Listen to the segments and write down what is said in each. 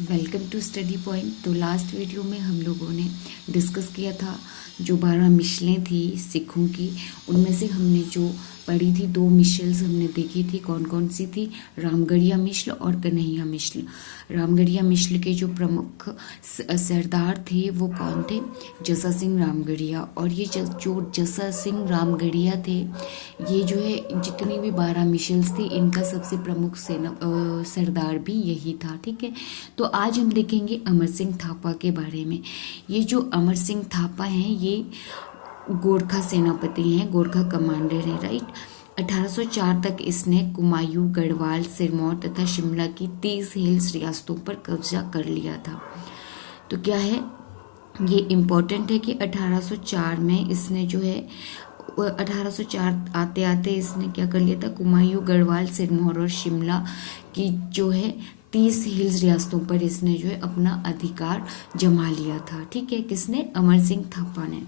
Welcome to study point. तो last video में हम लोगों ने डिस्कस किया था जो 12 मिसलें थी सिखों की, उनमें से हमने जो पढ़ी थी 2 मिसल्स हमने देखी थी। कौन कौन सी थी? रामगढ़िया मिसल और कन्हैया मिसल। रामगढ़िया मिसल के जो प्रमुख सरदार थे वो कौन थे? जसा सिंह रामगढ़िया। और ये जो जसा सिंह रामगढ़िया थे, ये जो है जितनी भी 12 मिसल्स थी इनका सबसे प्रमुख सरदार भी यही था। ठीक है, तो आज हम देखेंगे अमर सिंह थापा के बारे में। ये जो अमर सिंह थापा हैं ये गोरखा सेनापति हैं, गोरखा कमांडर हैं, राइट। 1804 तक इसने कुमायूं, गढ़वाल, सिरमौर तथा शिमला की 30 हिल्स रियासतों पर कब्जा कर लिया था। तो क्या है ये इम्पोर्टेंट है कि 1804 में इसने जो है 1804 आते आते इसने क्या कर लिया था? कुमायूं, गढ़वाल, सिरमौर और शिमला की जो है 30 हिल्स रियासतों पर इसने जो है अपना अधिकार जमा लिया था। ठीक है, किसने? अमर सिंह थापा ने।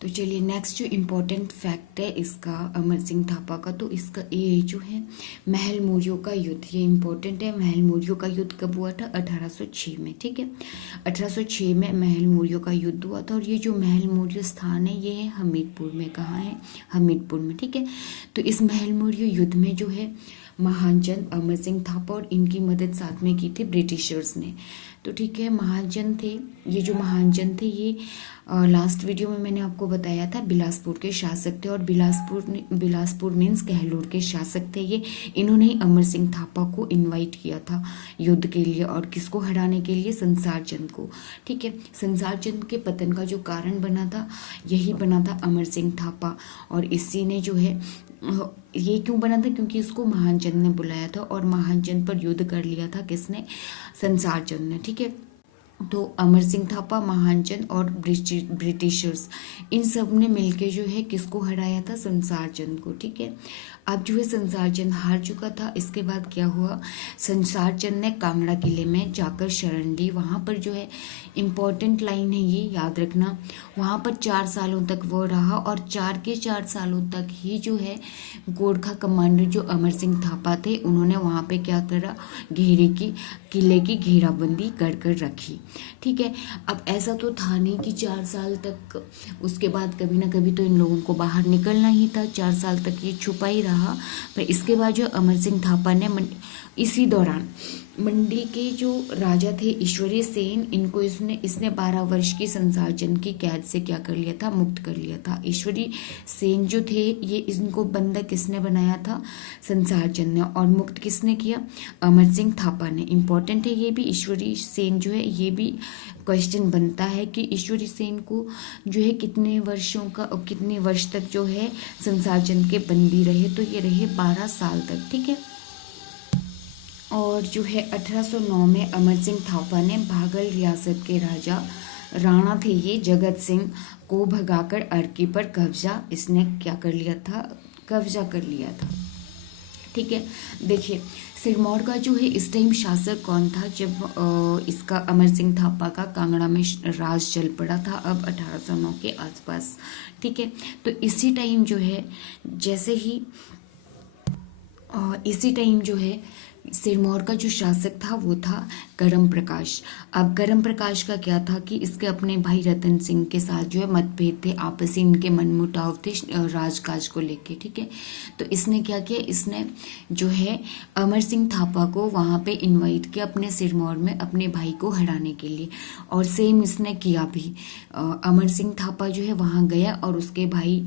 तो चलिए नेक्स्ट जो इम्पोर्टेंट फैक्ट है इसका अमर सिंह थापा का, तो इसका ये जो है महल मौर्यों का युद्ध, ये इम्पोर्टेंट है। महल मौर्यों का युद्ध कब हुआ था? 1806 में। ठीक है, 1806 में महल मौर्यों का युद्ध हुआ था। और ये जो महल मौर्य स्थान है ये है हमीरपुर में। कहाँ है? हमीरपुर में। ठीक है, तो इस महल मौर्य युद्ध में जो है महानचंद, अमर सिंह थापा और इनकी मदद साथ में की थी ब्रिटिशर्स ने। तो ठीक है, महानचंद थे, ये जो महानचंद थे ये लास्ट वीडियो में मैंने आपको बताया था बिलासपुर के शासक थे। और बिलासपुर मीन्स कहलोर के शासक थे ये। इन्होंने अमर सिंह थापा को इनवाइट किया था युद्ध के लिए, और किसको हराने के लिए? संसार चंद को। ठीक है, संसार चंद के पतन का जो कारण बना था यही बना था अमर सिंह थापा। और इसी ने जो है ये क्यों बना था? क्योंकि इसको महानचंद ने बुलाया था और महानचंद पर युद्ध कर लिया था किसने? संसार चंद ने। ठीक है, तो अमर सिंह थापा, महानचंद और ब्रिटिशर्स इन सब ने मिलके जो है किसको हराया था? संसार चंद को। ठीक है, अब जो है संसार चंद हार चुका था। इसके बाद क्या हुआ? संसार चंद ने कांगड़ा किले में जाकर शरण ली। वहां पर जो है इम्पोर्टेंट लाइन है, ये याद रखना, वहां पर 4 सालों तक वो रहा। और 4 सालों तक ही जो है गोरखा कमांडर जो अमर सिंह थापा थे उन्होंने वहां पे क्या करा? किले की घेराबंदी कर कर रखी। ठीक है, अब ऐसा तो था नहीं कि 4 साल तक, उसके बाद कभी ना कभी तो इन लोगों को बाहर निकलना ही था। 4 साल तक ये छुपा ही रहा। पर इसके बाद जो अमर सिंह थापा ने इसी दौरान मंडी के जो राजा थे ईश्वरी सेन, इनको इसने 12 वर्ष की संसार चंद की कैद से क्या कर लिया था? मुक्त कर लिया था। ईश्वरी सेन जो थे ये इनको बंधक किसने बनाया था? संसार चंद ने। और मुक्त किसने किया? अमर सिंह थापा ने। इम्पोर्टेंट है ये भी, ईश्वरी सेन जो है ये भी क्वेश्चन बनता है कि ईश्वरी सेन को जो है कितने वर्षों का और कितने वर्ष तक जो है संसार चंद के बंदी रहे? तो ये रहे 12 साल तक। ठीक है, और जो है 1809 में अमर सिंह थापा ने भागल रियासत के राजा, राणा थे ये, जगत सिंह को भगाकर अर्की पर इसने क्या कर लिया था? कब्जा कर लिया था। ठीक है, देखिए सिरमौर का जो है इस टाइम शासक कौन था जब इसका अमर सिंह थापा का कांगड़ा में राज चल पड़ा था? अब 1809 के आसपास। ठीक है, तो इसी टाइम जो है जैसे ही इसी टाइम जो है सिरमौर का जो शासक था वो था करम प्रकाश। अब करम प्रकाश का क्या था कि इसके अपने भाई रतन सिंह के साथ जो है मतभेद थे, आपसी इनके मनमुटाव थे राजकाज को लेके। ठीक है, तो इसने क्या किया? इसने जो है अमर सिंह थापा को वहां पे इनवाइट किया अपने सिरमौर में अपने भाई को हराने के लिए। और सेम इसने किया भी। अमर सिंह थापा जो है वहां गया और उसके भाई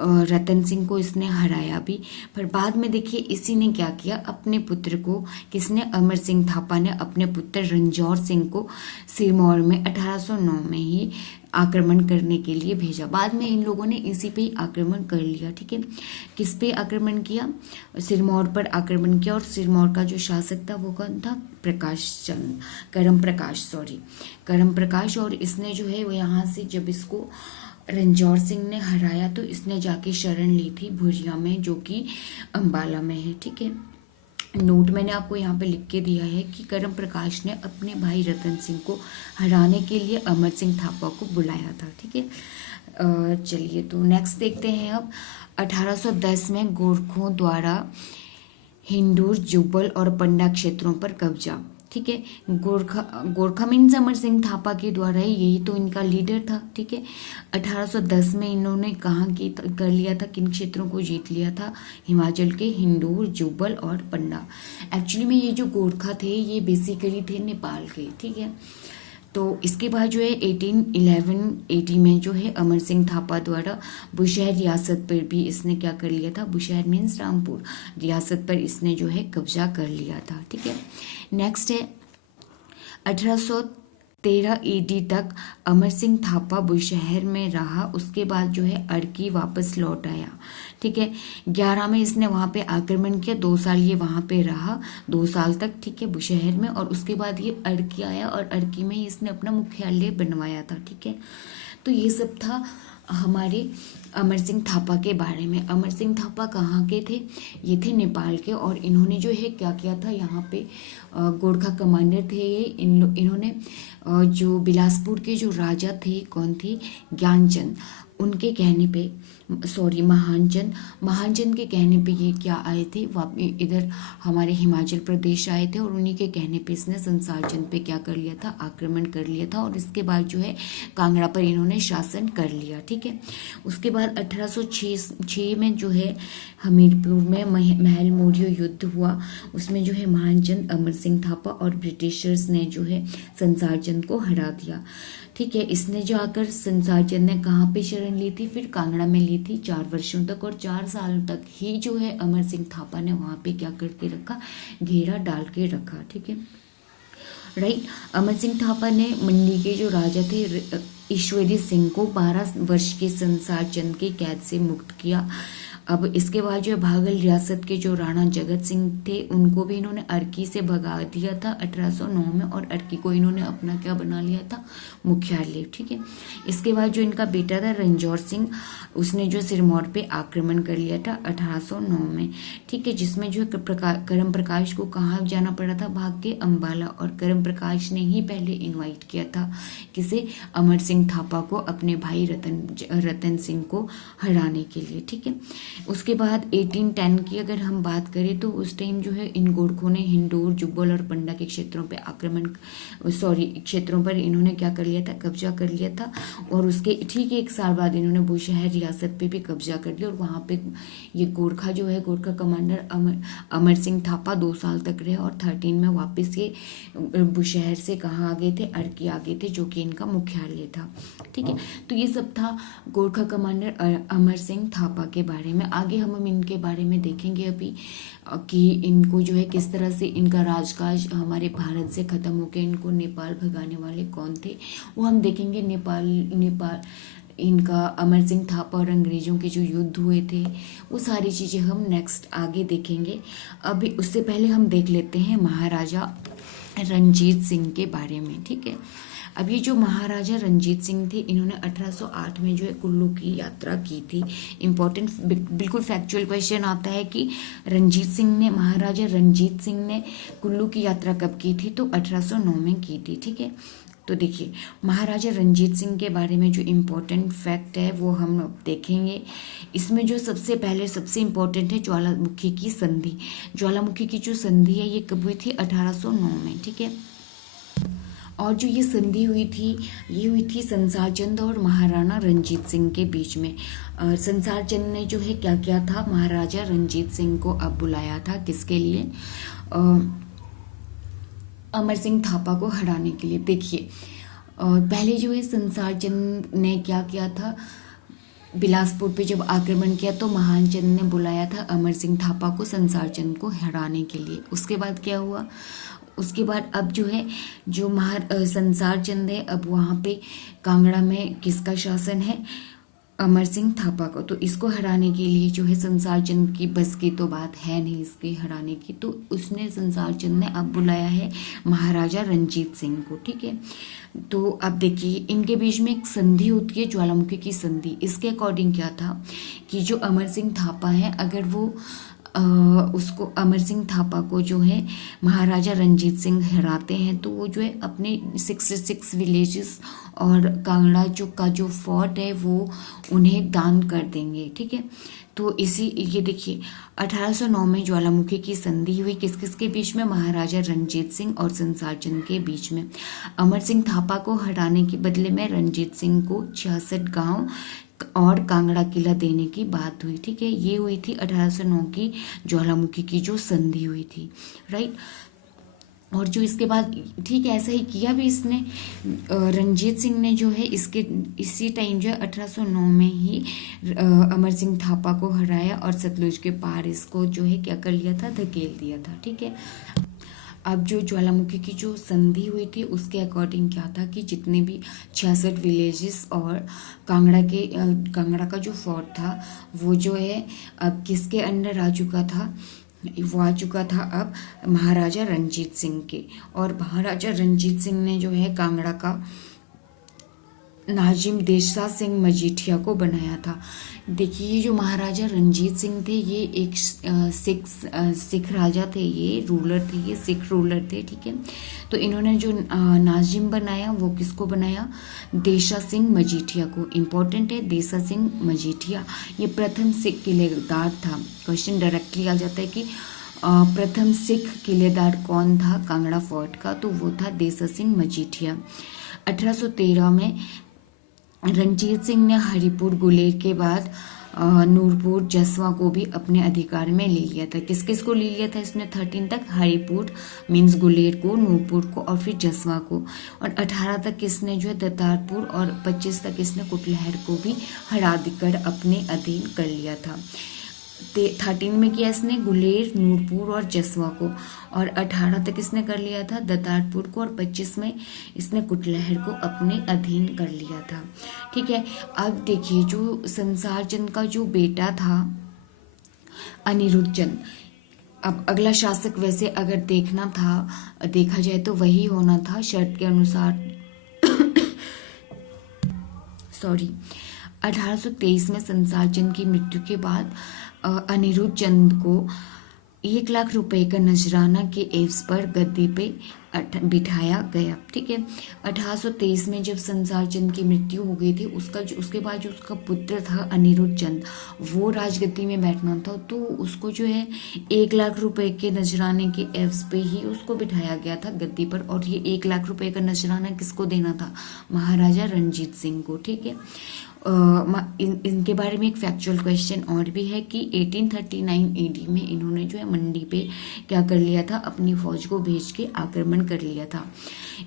रतन सिंह को इसने हराया भी। पर बाद में देखिए इसी ने क्या किया? अपने पुत्र को, किसने? अमर सिंह थापा ने अपने पुत्र रंजौर सिंह को सिरमौर में 1809 में ही आक्रमण करने के लिए भेजा। बाद में इन लोगों ने इसी पे ही आक्रमण कर लिया। ठीक है, किस पे आक्रमण किया? सिरमौर पर आक्रमण किया। और सिरमौर का जो शासक था वो कौन था? करम प्रकाश। और इसने जो है वो यहाँ से जब इसको रंजौर सिंह ने हराया तो इसने जाके शरण ली थी भुजिया में, जो कि अंबाला में है। ठीक है, नोट मैंने आपको यहाँ पे लिख के दिया है कि करम प्रकाश ने अपने भाई रतन सिंह को हराने के लिए अमर सिंह थापा को बुलाया था। ठीक है, चलिए तो नेक्स्ट देखते हैं अब 1810 में गोरखों द्वारा हिंडूर, जुब्बल और पंडा क्षेत्रों पर कब्जा। ठीक है। गोरखा मीन्स अमर सिंह थापा के द्वारा ही, यही तो इनका लीडर था, ठीक है। 1810 में इन्होंने कहाँ की कर लिया था, किन क्षेत्रों को जीत लिया था, हिमाचल के हिंडूर, जुब्बल और पन्ना। एक्चुअली में ये जो गोरखा थे ये बेसिकली थे नेपाल के, ठीक है। तो इसके बाद जो है 1880 में जो है अमर सिंह थापा द्वारा बुशहर रियासत पर भी इसने क्या कर लिया था, बुशहर मीन्स रामपुर रियासत पर इसने जो है कब्जा कर लिया था, ठीक है। नेक्स्ट है 1813 AD तक अमर सिंह थापा बुशहर में रहा। उसके बाद जो है अर्की वापस लौट आया, ठीक है। 11 में इसने वहां पे आक्रमण किया, 2 साल ये वहां पे रहा, 2 साल तक, ठीक है, बुशहर में। और उसके बाद ये अर्की आया और अर्की में ही इसने अपना मुख्यालय बनवाया था, ठीक है। तो ये सब था हमारे अमर सिंह थापा के बारे में। अमर सिंह थापा कहाँ के थे, ये थे नेपाल के। और इन्होंने जो है क्या किया था, यहाँ पे गोरखा कमांडर थे ये। इन्होंने जो बिलासपुर के जो राजा थे, कौन थे, ज्ञानचंद, उनके कहने पे, सॉरी महानचंद के कहने पे ये क्या आए थे, इधर हमारे हिमाचल प्रदेश आए थे। और उन्हीं के कहने पे इसने संसारचंद पे क्या कर लिया था, आक्रमण कर लिया था। और इसके बाद जो है कांगड़ा पर इन्होंने शासन कर लिया, ठीक है। उसके बाद 1806 में जो है हमीरपुर में महल मौर्य युद्ध हुआ। उसमें जो है महानचंद, अमर सिंह थापा और ब्रिटिशर्स ने जो है संसारचंद को हरा दिया, ठीक है। इसने जो आकर संसारचंद ने कहाँ पे शरण ली थी, फिर कांगड़ा में ली थी 4 वर्षों तक। और 4 साल तक ही जो है अमर सिंह थापा ने वहां पे क्या करके रखा, घेरा डाल के रखा, ठीक है, राइट। अमर सिंह थापा ने मंडी के जो राजा थे ईश्वरी सिंह को 12 वर्ष के संसारचंद की कैद से मुक्त किया। अब इसके बाद जो भागल रियासत के जो राणा जगत सिंह थे उनको भी इन्होंने अर्की से भगा दिया था 1809 में। और अर्की को इन्होंने अपना क्या बना लिया था, मुख्यालय, ठीक है। इसके बाद जो इनका बेटा था रणजौर सिंह, उसने जो सिरमौर पे आक्रमण कर लिया था 1809 में, ठीक है। जिसमें जो करम प्रकाश को कहाँ जाना पड़ा था, भाग के अम्बाला। और करम प्रकाश ने ही पहले इनवाइट किया था किसे, अमर सिंह थापा को, अपने भाई रतन सिंह को हराने के लिए, ठीक है। उसके बाद 1810 की अगर हम बात करें तो उस टाइम जो है इन गोरखों ने हिंडूर, जुब्बल और पंडा के क्षेत्रों पे क्षेत्रों पर इन्होंने क्या कर लिया था, कब्जा कर लिया था। और उसके ठीक 1 साल बाद इन्होंने बुशहर रियासत पे भी कब्जा कर लिया। और वहां पे ये गोरखा जो है, गोरखा कमांडर अमर सिंह थापा 2 साल तक रहे। और 13 में वापस ये बुशहर से कहाँ आ गए थे, अर्की आ गए थे, जो कि इनका मुख्यालय था, ठीक है। तो ये सब था गोरखा कमांडर अमर सिंह थापा के बारे में। आगे हम इनके बारे में देखेंगे अभी कि इनको जो है किस तरह से इनका राजकाज हमारे भारत से खत्म होकर इनको नेपाल भगाने वाले कौन थे, वो हम देखेंगे। नेपाल इनका अमर सिंह थापा और अंग्रेजों के जो युद्ध हुए थे, वो सारी चीजें हम नेक्स्ट आगे देखेंगे। अभी उससे पहले हम देख लेते हैं महाराजा रणजीत सिंह के बारे में, ठीक है। अब ये जो महाराजा रणजीत सिंह थे, इन्होंने 1808 में जो है कुल्लू की यात्रा की थी। इम्पोर्टेंट बिल्कुल फैक्चुअल क्वेश्चन आता है कि महाराजा रणजीत सिंह ने कुल्लू की यात्रा कब की थी, तो 1809 में की थी, ठीक है। तो देखिए महाराजा रणजीत सिंह के बारे में जो इम्पोर्टेंट फैक्ट है वो हम अब देखेंगे। इसमें जो सबसे पहले सबसे इम्पोर्टेंट है ज्वालामुखी की संधि। ज्वालामुखी की जो संधि है ये कब हुई थी, 1809 में, ठीक है। और जो ये संधि हुई थी, ये हुई थी संसारचंद और महाराणा रणजीत सिंह के बीच में। संसारचंद ने जो है क्या किया था, महाराजा रणजीत सिंह को अब बुलाया था, किसके लिए, अमर सिंह थापा को हराने के लिए। देखिए पहले जो है संसारचंद ने क्या किया था, बिलासपुर पे जब आक्रमण किया तो महानचंद ने बुलाया था अमर सिंह थापा को संसारचंद को हराने के लिए। उसके बाद क्या हुआ, उसके बाद अब जो है जो संसारचंद है, अब वहाँ पे कांगड़ा में किसका शासन है, अमर सिंह थापा को। तो इसको हराने के लिए जो है संसारचंद की बस की तो बात है नहीं इसके हराने की, तो उसने संसारचंद ने अब बुलाया है महाराजा रणजीत सिंह को, ठीक है। तो अब देखिए इनके बीच में एक संधि होती है, ज्वालामुखी की संधि। इसके अकॉर्डिंग क्या था कि जो अमर सिंह थापा है, अगर वो उसको अमर सिंह थापा को जो है महाराजा रणजीत सिंह हराते हैं तो वो जो है अपने 66 विलेजेस और कांगड़ा का जो फोर्ट है वो उन्हें दान कर देंगे, ठीक है। तो इसी ये देखिए 1809 में ज्वालामुखी की संधि हुई किस किस के बीच में, महाराजा रणजीत सिंह और संसार चंद के बीच में। अमर सिंह थापा को हटाने के बदले में रणजीत सिंह को 66 गांव और कांगड़ा किला देने की बात हुई। ठीक है, ये हुई थी 1809 की ज्वालामुखी की जो संधि हुई थी, राइट। और जो इसके बाद ठीक है ऐसा ही किया भी इसने, रंजीत सिंह ने जो है इसके इसी टाइम जो है 1809 में ही अमर सिंह थापा को हराया और सतलुज के पार इसको जो है क्या कर लिया था, धकेल दिया था। ठीक है, अब जो ज्वालामुखी की जो संधि हुई थी उसके अकॉर्डिंग क्या था कि जितने भी 66 विलेजेस और कांगड़ा का जो फोर्ट था वो जो है अब किसके अंडर आ चुका था, वो आ चुका था अब महाराजा रणजीत सिंह के। और महाराजा रणजीत सिंह ने जो है कांगड़ा का नाजिम देशा सिंह मजीठिया को बनाया था। देखिए ये जो महाराजा रणजीत सिंह थे ये एक सिख राजा थे, ये रूलर थे, ये सिख रूलर थे। ठीक है, तो इन्होंने जो नाजिम बनाया वो किसको बनाया, देशा सिंह मजीठिया को। इम्पोर्टेंट है देशा सिंह मजीठिया, ये प्रथम सिख किलेदार था। क्वेश्चन डायरेक्टली आ जाता है कि प्रथम सिख किलेदार कौन था कांगड़ा फोर्ट का, तो वो था देशा सिंह मजीठिया। 1813 में रणजीत सिंह ने हरिपुर गुलेर के बाद नूरपुर जसवा को भी अपने अधिकार में ले लिया था। किस किस को ले लिया था इसने 13 तक, हरिपुर मीन्स गुलेर को, नूरपुर को और फिर जसवा को। और 18 तक किसने जो है दतारपुर और 25 तक इसने कुटलहर को भी हरा देकर अपने अधीन कर लिया था। 13 में किया इसने गुलेर, नूरपुर और जसवा को, और 18 तक इसने कर लिया था दतारपुर को, और 25 में इसने कुटलहर को अपने अधीन कर लिया था। ठीक है, अब देखिए जो संसार चंद का जो बेटा था अनिरुद्ध चंद, अब अगला शासक वैसे अगर देखा जाए तो वही होना था शर्त के अनुसार। सॉरी, 1823 में संसार चंद की मृत्यु के बाद अनिरुद्ध चंद को 1 लाख रुपए का नजराना के एवज पर गद्दी पे बिठाया गया। ठीक है, 1823 में जब संसार चंद की मृत्यु हो गई थी उसके बाद जो उसका पुत्र था अनिरुद्ध चंद, वो राजगद्दी में बैठना था, तो उसको जो है 1 लाख रुपए के नजराने के एवज पे ही उसको बिठाया गया था गद्दी पर। और ये 1 लाख रुपए का नजराना किसको देना था, महाराजा रणजीत सिंह को। ठीक है, इनके बारे में एक फैक्चुअल क्वेश्चन और भी है कि 1839 एडी में इन्होंने जो है मंडी पे क्या कर लिया था, अपनी फौज को भेज के आक्रमण कर लिया था।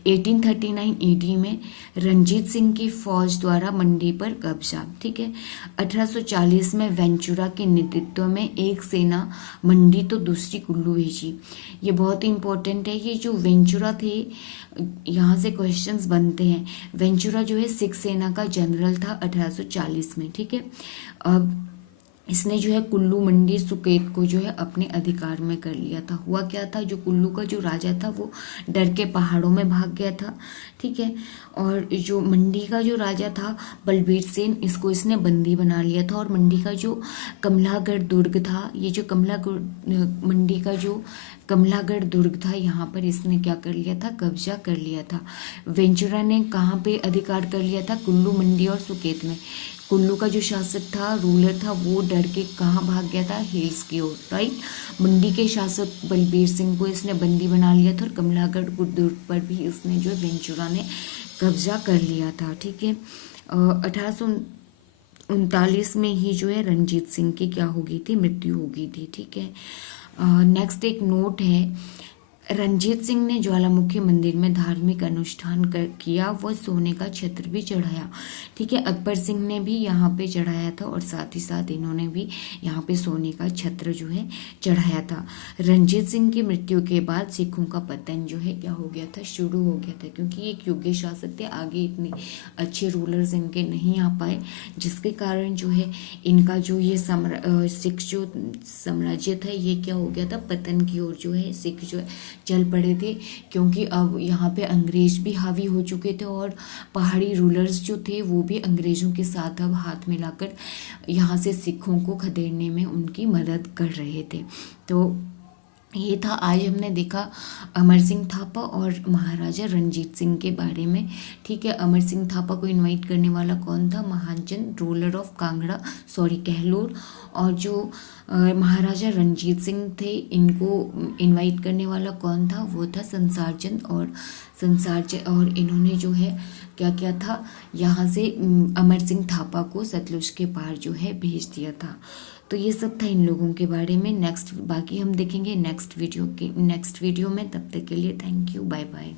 1839 एडी में रणजीत सिंह की फौज द्वारा मंडी पर कब्जा। ठीक है, 1840 में वेंचुरा के नेतृत्व में एक सेना मंडी तो दूसरी कुल्लू भेजी। ये बहुत ही इंपॉर्टेंट है, ये जो वेंचुरा थे यहाँ से क्वेश्चंस बनते हैं। वेंचुरा जो है सिख सेना का जनरल था 1840 में। ठीक है, अब इसने जो है कुल्लू, मंडी, सुकेत को जो है अपने अधिकार में कर लिया था। हुआ क्या था, जो कुल्लू का जो राजा था वो डर के पहाड़ों में भाग गया था। ठीक है, और जो मंडी का जो राजा था बलबीर सेन, इसको इसने बंदी बना लिया था। और मंडी का जो कमलागढ़ दुर्ग था, ये जो मंडी का जो कमलागढ़ दुर्ग था, यहाँ पर इसने क्या कर लिया था, कब्जा कर लिया था। वेंचुरा ने कहाँ पे अधिकार कर लिया था, कुल्लू, मंडी और सुकेत में। कुल्लू का जो शासक था, रूलर था, वो डर के कहाँ भाग गया था, हिल्स की ओर, राइट। मंडी के शासक बलबीर सिंह को इसने बंदी बना लिया था और कमलागढ़ दुर्ग पर भी इसने जो वेंचुरा ने कब्जा कर लिया था। ठीक है, 1839 में ही जो है रणजीत सिंह की क्या हो गई थी, मृत्यु हो गई थी। ठीक है, नेक्स्ट एक नोट है, रणजीत सिंह ने ज्वालामुखी मंदिर में धार्मिक अनुष्ठान किया, वह सोने का छत्र भी चढ़ाया। ठीक है, अकबर सिंह ने भी यहाँ पे चढ़ाया था और साथ ही साथ इन्होंने भी यहाँ पे सोने का छत्र जो है चढ़ाया था। रणजीत सिंह की मृत्यु के बाद सिखों का पतन जो है क्या हो गया था, शुरू हो गया था, क्योंकि ये एक योग्य शासक थे, आगे इतने अच्छे रूलर्स इनके नहीं आ पाए, जिसके कारण जो है इनका जो ये सिख जो साम्राज्य था ये क्या हो गया था, पतन की ओर जो है सिख जो है चल पड़े थे। क्योंकि अब यहाँ पे अंग्रेज भी हावी हो चुके थे और पहाड़ी रूलर्स जो थे वो भी अंग्रेजों के साथ अब हाथ मिलाकर यहाँ से सिखों को खदेड़ने में उनकी मदद कर रहे थे। तो ये था आज हमने देखा अमर सिंह थापा और महाराजा रंजीत सिंह के बारे में। ठीक है, अमर सिंह थापा को इनवाइट करने वाला कौन था? महानचंद, रूलर ऑफ कांगड़ा, सॉरी कहलोर। और जो महाराजा रंजीत सिंह थे, इनको इनवाइट करने वाला कौन था? वो था संसार चंद। और इन्होंने जो है क्या किया था, यहाँ से अमर सिंह थापा को सतलुज के पार जो है भेज दिया था। तो ये सब था इन लोगों के बारे में। बाकी हम देखेंगे नेक्स्ट वीडियो में। तब तक के लिए थैंक यू, बाय बाय।